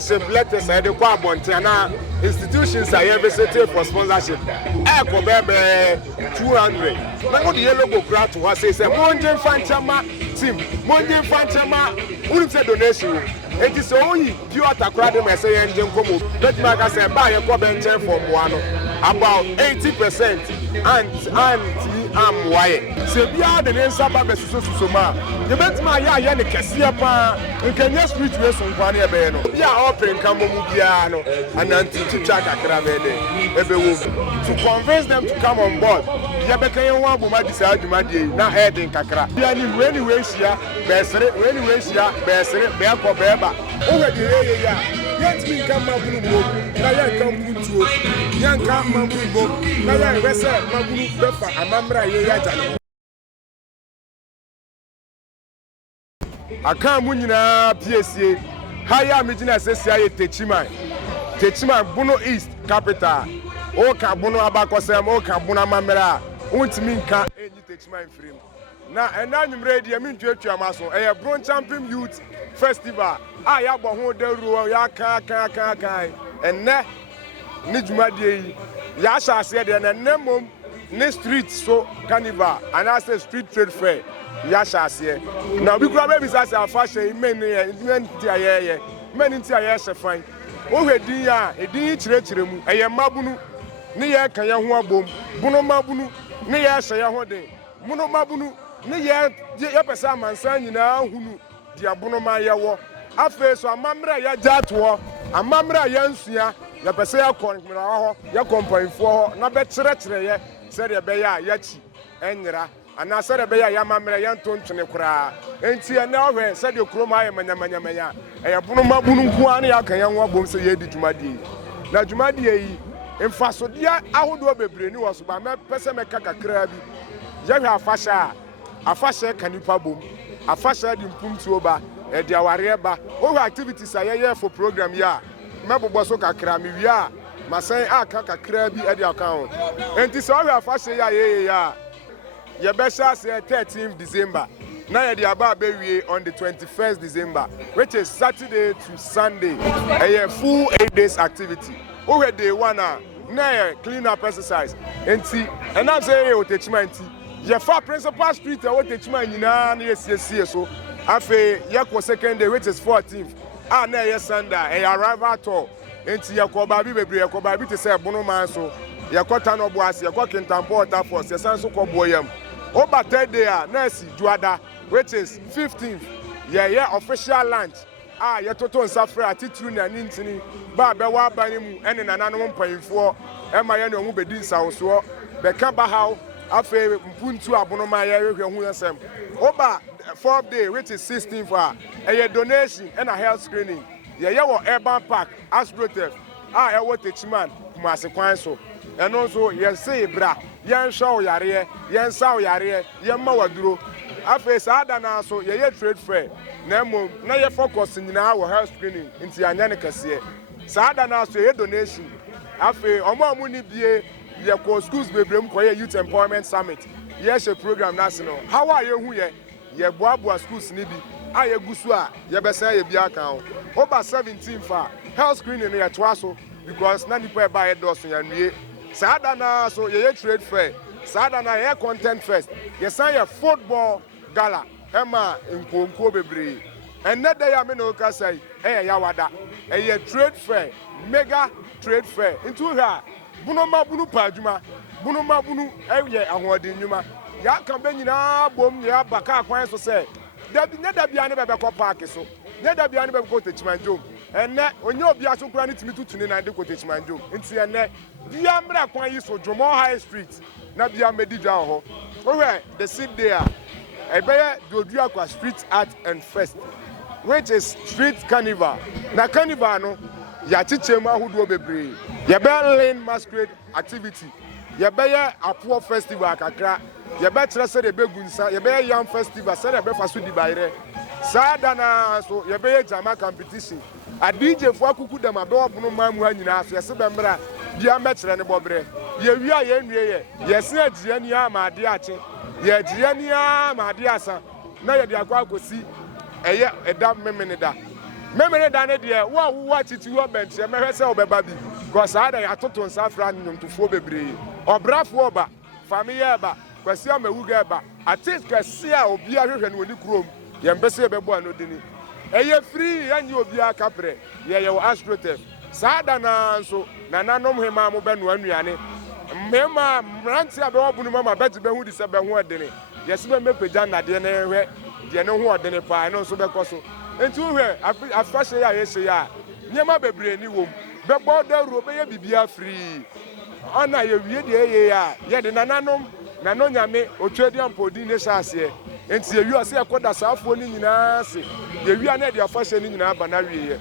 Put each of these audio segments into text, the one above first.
sponsorship letters I dey kwa Bontana institutions are visited for sponsorship. Eko bebe 200. Na go the yellow go grant to us say Monje Fanchama team. Monje Fanchama unse donation. It is only pure takrade me say engine komo. Bet maga say buy a ko benchen for one about 80% and am why. Se bia de nsa ba besuso susoma. You bet ma ya ne kese pa. Nkanya street way so nkwa na ebe no. Bia open kan mo mu bia no. And anti chicha kakra be de. Ebe wo to convince them to come on board. Ya be kan yan wa boma di sa adwuma die na heading kakra. Bia ni we hia besere hia besere be akọ be ba. O we di ye ya. Yet me come mabunu bo. Na ya kan butuo. Yan kan mabunu bo. Na ya we say mabunu befa amamra ye ya jana. Aka mu nyina PSA haya mejina sesia ye Techiman Bono East capital o ka Bono abakosem o ka Bono amamra untimi nka enyi Techiman frame na ena nwumre de mi ntwetwa maso eye BonoKyempem Youth Festival ya bo ho daruo ya kan enne ni dwumade yi ya hyase de na nemom ni street so carnival and I say street trade fair ya hyase na obi kura be bisa say afashe men ti ayeye men ti ayeye shefan o hwedin ya edin kirekire mu eye mabunu ni ye kan ye ho abom Bono mabunu ni ye hye ye ho den Bono mabunu ni ye pesa mansan nyina hunu dia Bono ma ye wo afa so amamra ya jato amamra ya nsua ya pesa ya konmira ho ya kompanfo ho na be kirekire ye se de be ya chi enyira ana se de be ya amamra ya ntontwene kura enti na ohwe se de kroma ya manyamanya e Bono mabunu nku an ya kan ya ho abom se ye di dwumade na dwumade yi emfaso dia ahodo bebre ni wo so ba me pese me kakakra bi ya hwe afasha kanipa bom afasha di mpumtuo ba e dia ware ba o activities ayeye for program ya mebobo so kakra mi wi masan aka kakra bi e dia kan enti so we afasha ya ye be sha say 13th December na ye dia ba wie on the 21st December which is Saturday to Sunday a full 8 days activity o we day one na clean up exercise enti and am say o Techiman ye fa principal street e o Techiman nyina na ye so afi ye ko second day which is 14th na ye Sunday arrival tour enti ye ko ba bi bebre ye ko ba bi te say Bono man so ye ko tano boase ye ko kintampo water force ye san so ko boyam o ba third day na si juada which is 15th ye official lunch ye toto nsafre atitru na nintini ba be wa bani mu ene nananom mpanfo e ma ye ne omu bedi nsawoso be ka ba haw afi mpuntu Bono ma ye hwehwe hu yesem o ba 4th day which is 16th a donation and a health screening ye wo urban park astroturf e wo Techiman kumase kwan so and also ye say bra ye nhwa yare ye nsa yare ye ma waduro afi saada na so ye trade fair na mom na ye focus nyina wo health screening nti anya ne kase saada na so ye donation afi omo ni bie ye ko schools bebrem ko ye youth employment summit ye she program national how are you hu ye boabua schools ni bi ye gusu ye besa ye bia kan over 17 fa health screening ye to aso because na nipa e ba ye doso ya nwie saada na so ye trade fair saada na ye content fest ye san ye football gala ema nkonko bebre enne day ya me no ka sai ya wada ye trade fair mega trade fair into ha Bono mabunu padwuma Bono mabunu ye ahode nwuma ya kan be nyina bom ya baka kwan so se dabi ane bebe ko park so ne dabi ane bebe ko Techiman jom enne onye obi asokura ne timi tutuni na de ko Techiman jom nti enne bia mra kwan yi so Jomo High Street na bia medidwa ho owe the sit there e be dodu akwa street art and fest which is street carnival na carnival no ya chiche ma hudo bebre ye be lane masquerade activity ye be apo festival kakra ye be kire se de begunsa ye be yam festival se de be faso di bayre saada na so ye be jama competition a DJ fo akuku dem abe Bono man mu anyina so ye se be mra bia me kire ne bobre ye wia ye nwie ye se agie ni amade ache ye agie ni amade asa na ye de akwa akosi eye edam memene da Memory dane de wo watch it you bench me hwe se obeba bi because ada ya toto nsafra nnwomtofo bebre obrafo oba family eba kwasi amawuga eba atis kwasi a obi ahwehwe no ni krom ye mbese ebebo anodini eye free yanyi obi akapre ye wo astrotef saada na nso nananom hema mo benu anuane mmema mranti abe obunu mama beti be hu di se be hu odene yesi be mepeja na de na hwe de ne hu odene pa no so be koso enti hwe afashe ya yese ya nyema bebre ni wom bebo dawro be ye bibia free ona ye wie de ye ya ye de nananom nano nyame otwedi ampodi ne saase enti ye wi ase ekoda saafo ni nyina se ye wi ana de afashe ni nyina ba na wie ye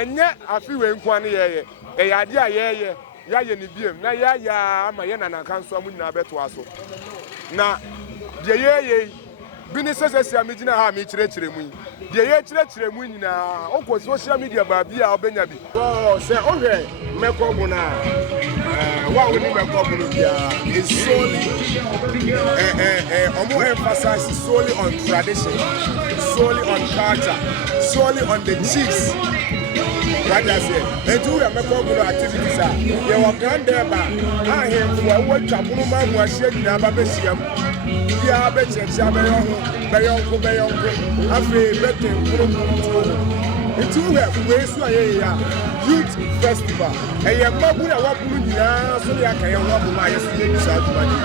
enye afiwe nkwane ye ye ya de ye ya ye ni biem na ya ama ye nananka nso amu nyina beto aso na de ye bi ni sesesi amigina ha mi kirekire mu de ye kirekire mu nyina okwo social media ba bi a obenya bi se ohwe mekobu na wa woni mekobu no bia is solely omo emphasize solely on tradition, solely on culture, solely on the chiefs. Like I said, they do mekobu activities are ye wa grand there ba ahemfo wo twabunu ma mu ahye nyina ba besiam ya be checha be yonko afi bete itu we so ya youth festival eye mabu na wabunu nyina so ya kan ya wabu ma yeso ye bisa adumani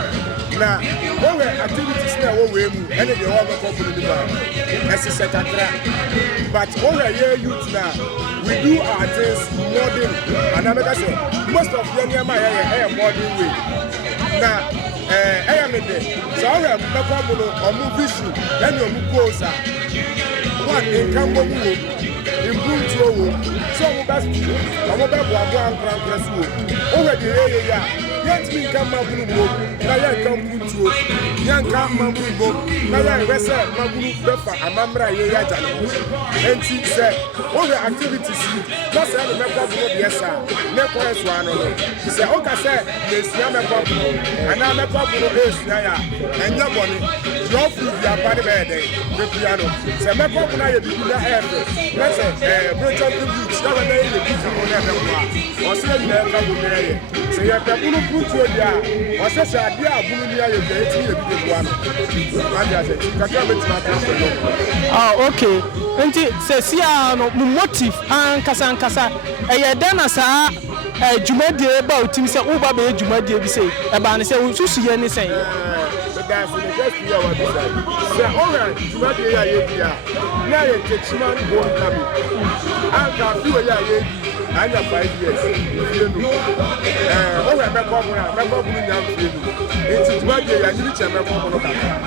na wo activities na wo we mu ene de wo mekobu ni ba ese kakra but wo ye youth na we do our things modern and I say most of them here modern way na I am there so I am mekobu no omu vision ene omu goals a one in kambo mu improve to wo so omu best omu be bo agwa ankran so o we de ya yet me come mabunu mo na ya come to yan come mabunu mo na ya wese mabunu befa amamra ye ya jana enti say all the activities no say me mekobu no de esa ne ko eso ano no say o ka say me sia mekobu ana mekobu no esia ya enya boni your food ya body bed the piano say mekobu na ye bi na efe na say brocha tribute na we na ye bi so na be kwa o say ni na ka go there say ya pe bunu putu dia o say say ade abunu ni aye be eti ye bi de ano and ya say kaka betima ka so okay enti say sia no motive ankasa eye dana sa dwumadie ba otim say wo ba be dwumadie bi say e ba ne say susu ye ni say that's the best year what this say alright dwumadie ya ye bia na ye techiman go kabi anga fiwe ya ye anya 5 years you know o we mekobu nya fienu enti dwumadie ya nyiri che mekobu no kaka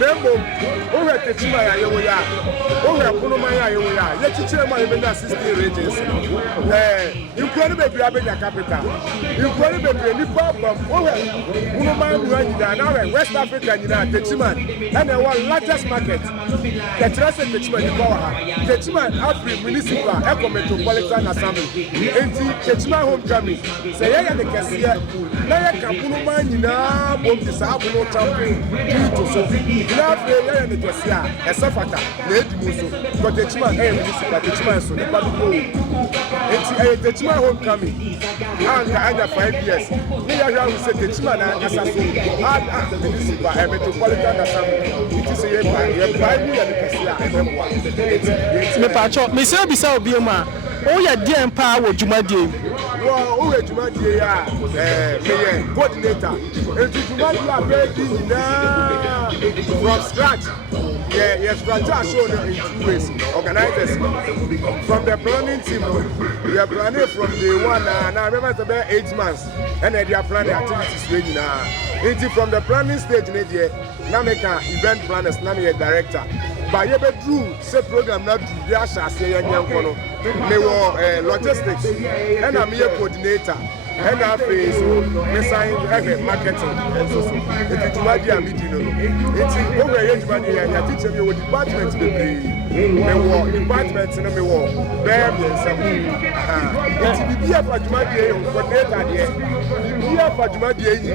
membo o we techima ya ye wo ya o we kuno man ya ye wo ya ye chichire ma ye be na 60 regions ikwani bebre abenya capital ikwani bebre ni problem o we kuno man mu anyida na we West Africa nyina techima and the largest market the trust techima ni kwa ha techima Afri municipal eco metropolitan assembly enti techima homecoming say ya de kese na ya ka kuno man nyina bom di sa abuno champion to so na fe ya de kese a esafata na edimu so but techima municipal techima so ni pa do enti techima homecoming anga anya 5 years ni ya ya say techima na asa so municipal metropolitan assembly it is a buy me the kese a emwa me pacho me say bi sa obi ma o ya die mpa wo dwumadie wo we dwumadie ya me coordinator enti dwumadie a be di na from scratch yes strategy show in 2 ways organizers from the planning team we are planning from day one and I remember it's about 8 months and they are planning activities we now into from the planning stage na make event planners na me director but you be do say program na do we are say yanko no me wo logistics and I'm here coordinator and I face me sign marketing and so it to my dear meeting no it's over here ya teacher me wo department be me wo department na me wo bear me some It's BBF for Jumadie, coordinator there. BBF for Jumadie,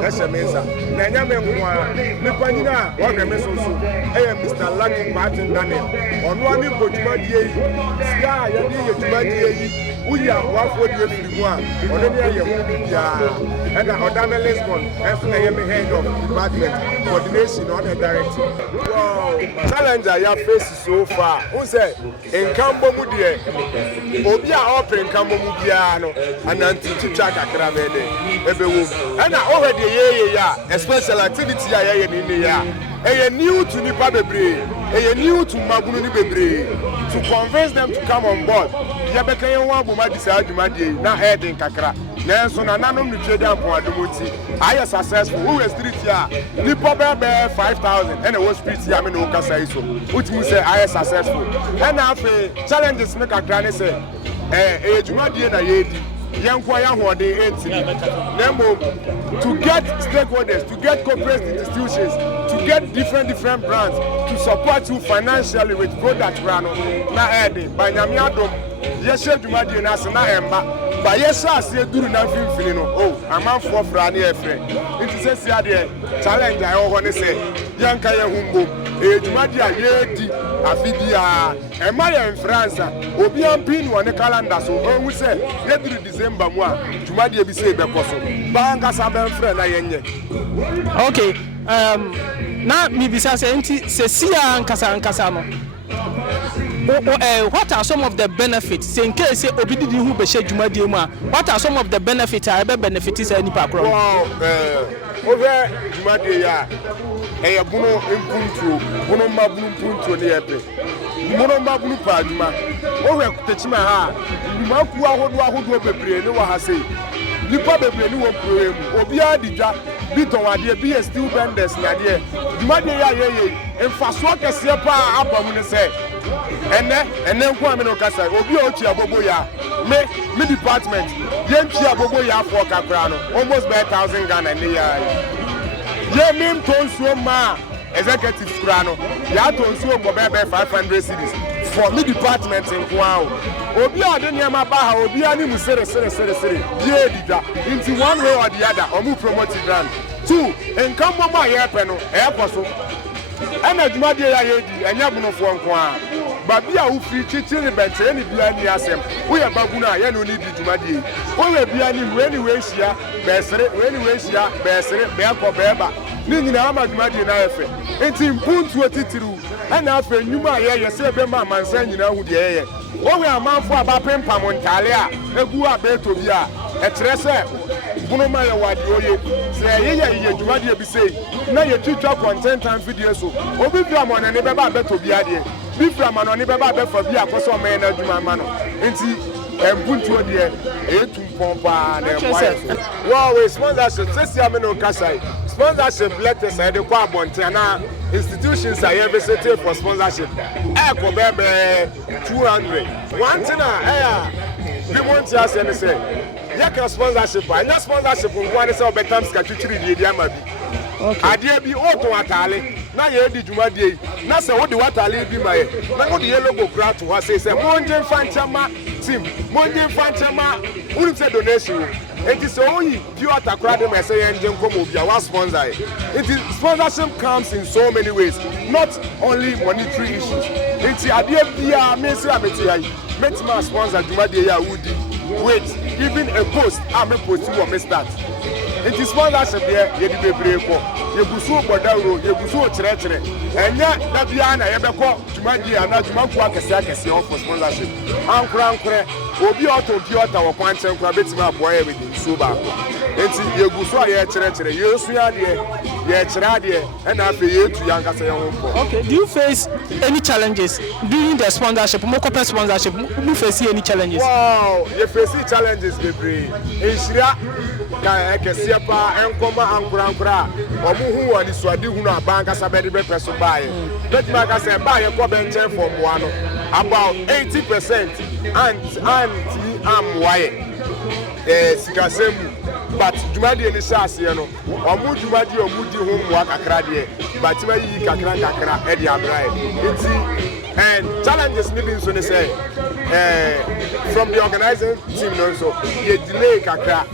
that's a mesa. Nananom, Nipanina, one Mesos, Mr. Lucky Martin Daniel, on one in Jumadie, Sky, Jumadie, we are 141, on any and Odame Lesbon, as the head of department, coordination on a director. Wow, challenger your face so far. Who said, in Cambo Mudia, Obia open Cambo Mudiano, and until Chaka Cravede, and already a special activity I in the year. A new to Nipa Bebre, a new to Mabuni Bebre, to convince them to come on board. Yabeka one woman decided Jumadi, now head in Kakra. Nelson Nananom the trader for Adumuti. I am successful. Who is street here? Nipa Bear 5,000 and it was street here. I mean, Okasaiso. Which means I am successful. And after challenges make a granny say, Jumadi na Yedi. Young to get stakeholders, to get corporate institutions, to get different brands to support you financially with product run. Na adding by Namiado, yes, Jumadi Nasana Emba, but yes, I see a do nothing feeling. Oh, a man for Franny Efre. It is a challenge. I want to say, young Kaya Humbo, Jumadi Yedi, Afidia, and Maya in France, Obian Pin on the calendar. So when we say, every December, Jumadi be saved because Banka Saban friend. Okay, now maybe Cecia and Casano. What are some of the benefits? In case Obidi who be share Jumadi, what are some of the benefits? I have benefits any background. Wow, over Jumadi, Bono impunto, Bono Mabu Punto near Bono Mabu Padma. Over Techima, Makua, who will be brain, no one has said. You probably knew a program, Obia Dija, Bito, idea, be a steel benders, Nadia, Jumadi, and fast walk a sepa up, I want to say. And then Kwame Okasa, Obio Boboya, me department, Yentia Boboya for Caprano, almost by 1,000 Ghana in the year. Yemin Tonsuma, executive Scrano, Yaton Suo 500 cities for me department in Kwao. Obia Deniama Baha, Obia Nimusere, Yedida, into one way or the other, or move promoted brand. 2, and come on my airpano, airpostle. And a Jumadia Yedi, and Yabuno Fouan. But we are who free chicken bench any behind the assem. We are Babuna, and we need Jumadi. We will be any way here, Bessere, Beako Beba. Ninama Jumadi and Ife. It's in Puntu Titiru, and after Numa, yes, Bema, Mansan, you know who the air. Oh, we are man for Bapem Pamontalia, a Gua Betobia, a Tressa, Bunoma Wadio, say, Jumadi be saying, now you teach up content and videos. Oh, we come on and never Betobia. Bifra mano ni beba be for bia koso me na djuma mano enti empuntu de etum pompa na empire. Wow, we sponsorship sesi me no kasai sponsorship letters I dey kwa abonte na institutions are every for sponsorship e ko bebe 200 one thing we want to ask and say ya ka sponsorship and your sponsorship one say obetam ska twitiri die dia ma bi ade bi oto atale na ye di Jumadi na se wo di watale bi ma ye na wo di yellow go grant to her say monje fanchama team monje fanchama unu say donation it is only pure atakra dem say engine come obi our sponsor it is sponsorship comes in so many ways not only monetary issues it ade bia me say ameti ai metima sponsor Jumadi ya wudi wait even a post am post you me start it is sponsorship there ye di bebre ko ye gusu bodawro ye gusu chere enya da bia na ye beko Jumadi ana Jumanku akese of sponsorship ankura obi ota wo kwanche nkura betima aboye we di so ba ko enti ye gusu ye chere ye su ya de ye chere de na afi ye tu ya nkasa ye ho. Okay, do you face any challenges during the sponsorship? Mokope sponsorship, do you face any challenges? Wow, you face challenges bebre enshira ka ekese pa enkoma ankura omuhu wani swadi hunu abanka sabedi be peso bae betima ka se bae ko benche for mo no about 80% and am waye sikasemu but Jumadi ni shase no omu Jumadi omudi ho mo kakra de but ma yi kakra e di abrai enti And challenges maybe so they say from the organizing team also you delay kakra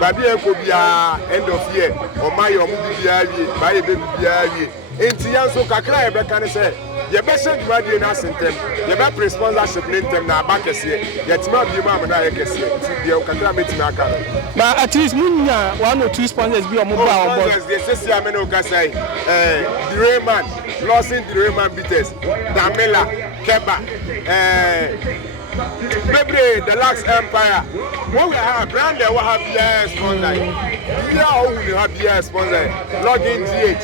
but be eko bia end of year or my or bia wie buy baby bia wie enti yan so kakra e be kan say ye be send radio na Asante ye be pre sponsorship lintem na abakese ye tima bi ma na ye kese ti bia kakra metima aka no but at least munya one or two sponsors be on mobile sponsors they say ameno ka say the Rayman losing the Rayman beaters Damela Keba Baby, the Lux Empire. What we have brand that we have yes sponsor. Yeah, we have yes sponsor. Login GH,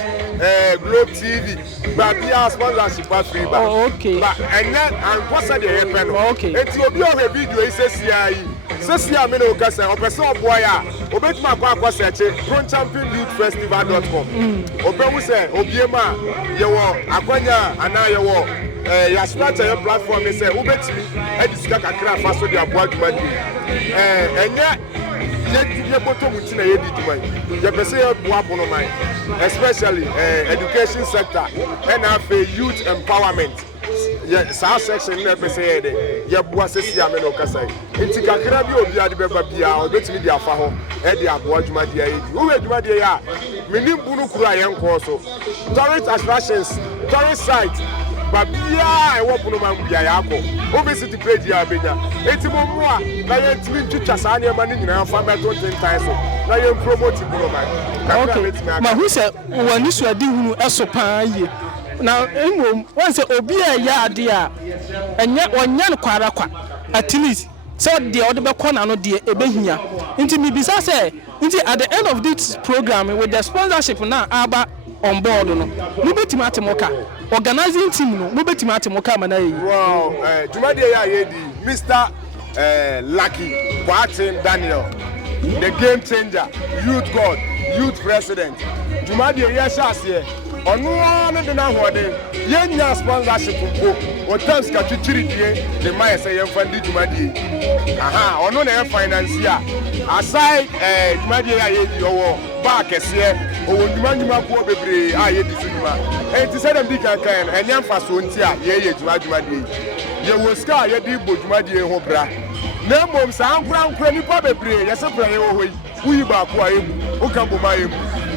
Globe TV, but we have sponsorship for free. Oh, okay. But and then and what's the happen? Okay. It's your video. It says CI. Says CI. Me no kasa. Opeso boya. Obetuma kwa search BonoKyempem.com. Obe we say obiema yewo akwanya ana yewo. You start your platform and say, Ubetimi, I discuss a craft for the aboard money. And yet, you bottom within a year, you person on mine, especially education sector and have a youth empowerment. Yes, our section never say, Yabuasi Ameno Kasai. It's a Krabi of the Babia, or Betty Faho, Eddie Aboard Madia, who had Madia, Minim Bunukura and Corso, tourist attractions, tourist sites. But yeah, I want to know my Yako. Obviously, page Yabina. It's more. I am to Chasania money in our family 20 times. I am promoting Bono. Okay, but who said when you are doing a sopan? Now, once a Obia Yadia and yet one young Quaraqua, at least. So the other corner no dear Ebehia. Into me, besides, at the end of this program with the sponsorship now, Abba on board. No, Mubetimatimoka. Organizing team no Mubetimatimoka manai. Wow, Jumadia Mr. Lucky Martin Daniel, the game changer, youth god, youth president. Jumadia Yashas on one the now Yenya sponsorship or terms Kachiri, the Maya say Fandi Jumadi. Aha, or no financier. Aside Jumadia back here, or Jumani poor baby, I had this. And to say them big and young fast won't tear, ye Jumadi. You will scar your deep Jumadi Hobra. No more sound ground cranny probably, yes, a prayer away. We back who can be my.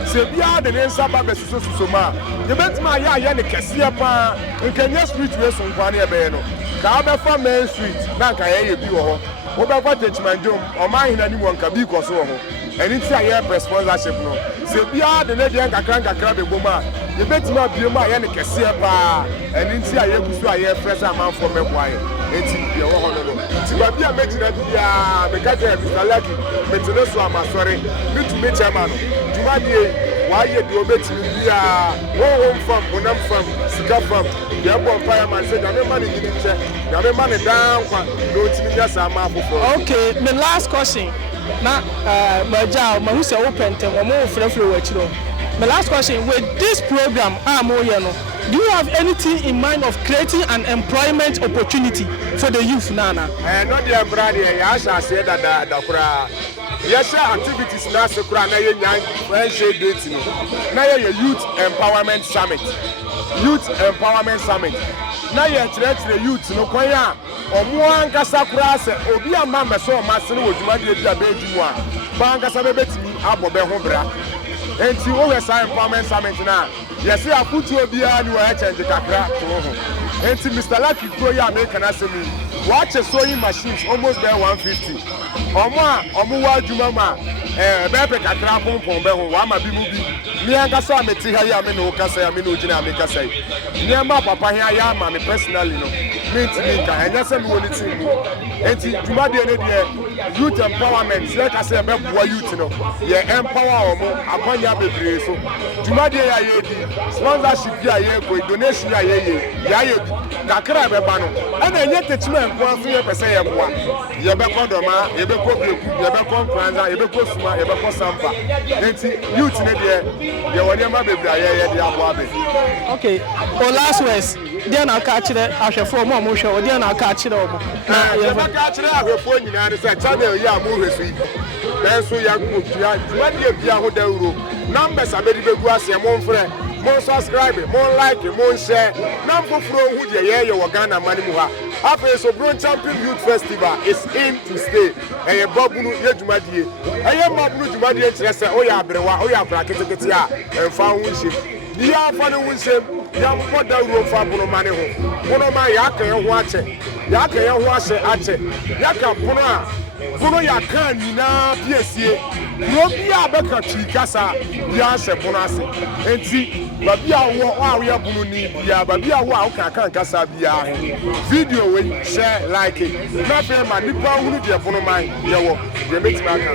Sebia the name Saba Besuma. You bet my Yana Cassiapa, and can you street race on Pania Beno? Kaba from Main Street, Nanka, you or what man Jum, or mine anyone can be Koso. And it's a year per sponsorship. Sebia the Nadian Kakranka Crabby Boma. You bet my Buma Yana Cassiapa, and it's a year press amount for Memoir. It's your honor. Tibabia Metina, the Kata, Mr. Lucky, Metinoso, I'm sorry, need to meet your man. Why you do bet me? Home from, when I'm from, Sika from, the Apple Fireman said, I'm money in the check, I'm money down, don't you just a map for. Okay, the last question. Now, my job, my house open to more friendly. My last question with this program, do you have anything in mind of creating an employment opportunity for the youth, Nana? Not the employee, I shall say that the yes, activities now so crown a young friendship dating. Now a youth empowerment summit. Youth empowerment summit. Now you are the youth no kwaya. Omuan kasa kurase obi amama so masene wodwuma de bia beji wa. Banka sa bebetimi abobe ho bra. Enti wo we sign empowerment summit na. Yes, I put you bia ni wa change kakra to ho. Enti Mr. Lucky Kroya make an assembly. Watch a sewing machines almost there 150. Omo wa adwuma ma bebe kakra pompom be ho wa ma bi mu bi. Ni ankasa ameti ha ya me no kasa ya me no gina me kasa. Ni ma papa here ya ma me personally no. Me ka enya se me woni tin mu. Enti dwuma de ne de youth empowerment like I say be boa youth no. Ye empower omo akwanya bebre so. Dwuma de ya ye di sponsorship ya ye go donation ya ye kakra be ba no. Ana enye techman ko afu ye pese ye boa. Ye be kodoma, ye be kobeku, ye be konfranza, ye be kosuma, ye be kosampa. Enti youth ne de ye woni ma bebre ye de aboa be. Okay. O last words. Dia na ka kire ahwefo mo hwe o dia na ka kire o mo. Na ye ba ka kire ahwefo nyina ne se channel ye amu hwesu yi. Den so ya ko tia, dwuma de bia ho da euro. Numbers abedi begu ase mo mfre mo subscribe mo like mo share na mfoforo hu de ye wɔ Ghana mani mu ha afei so BonoKyempem Youth Festival is in to stay eye babunu ye dwumadie eye mabunu dwumadie kyerɛ sɛ o yɛ abrewa o yɛ abra ketekete a ɛmfa ho nhyem dia fa ne ho nhyem ya mpoda uro fa bono mane ho bono ma ya ka ye ho akyɛ ya ka ye ho ahyɛ ya ka bono a bono ya ka nyina piesie no bia beka twikasa ya hyɛ bono ase enti babi a wo ya bono ni bia babi a wo ka kasa bia video we share like it na fe ma nipa hunu de bono man ye wo de metima aka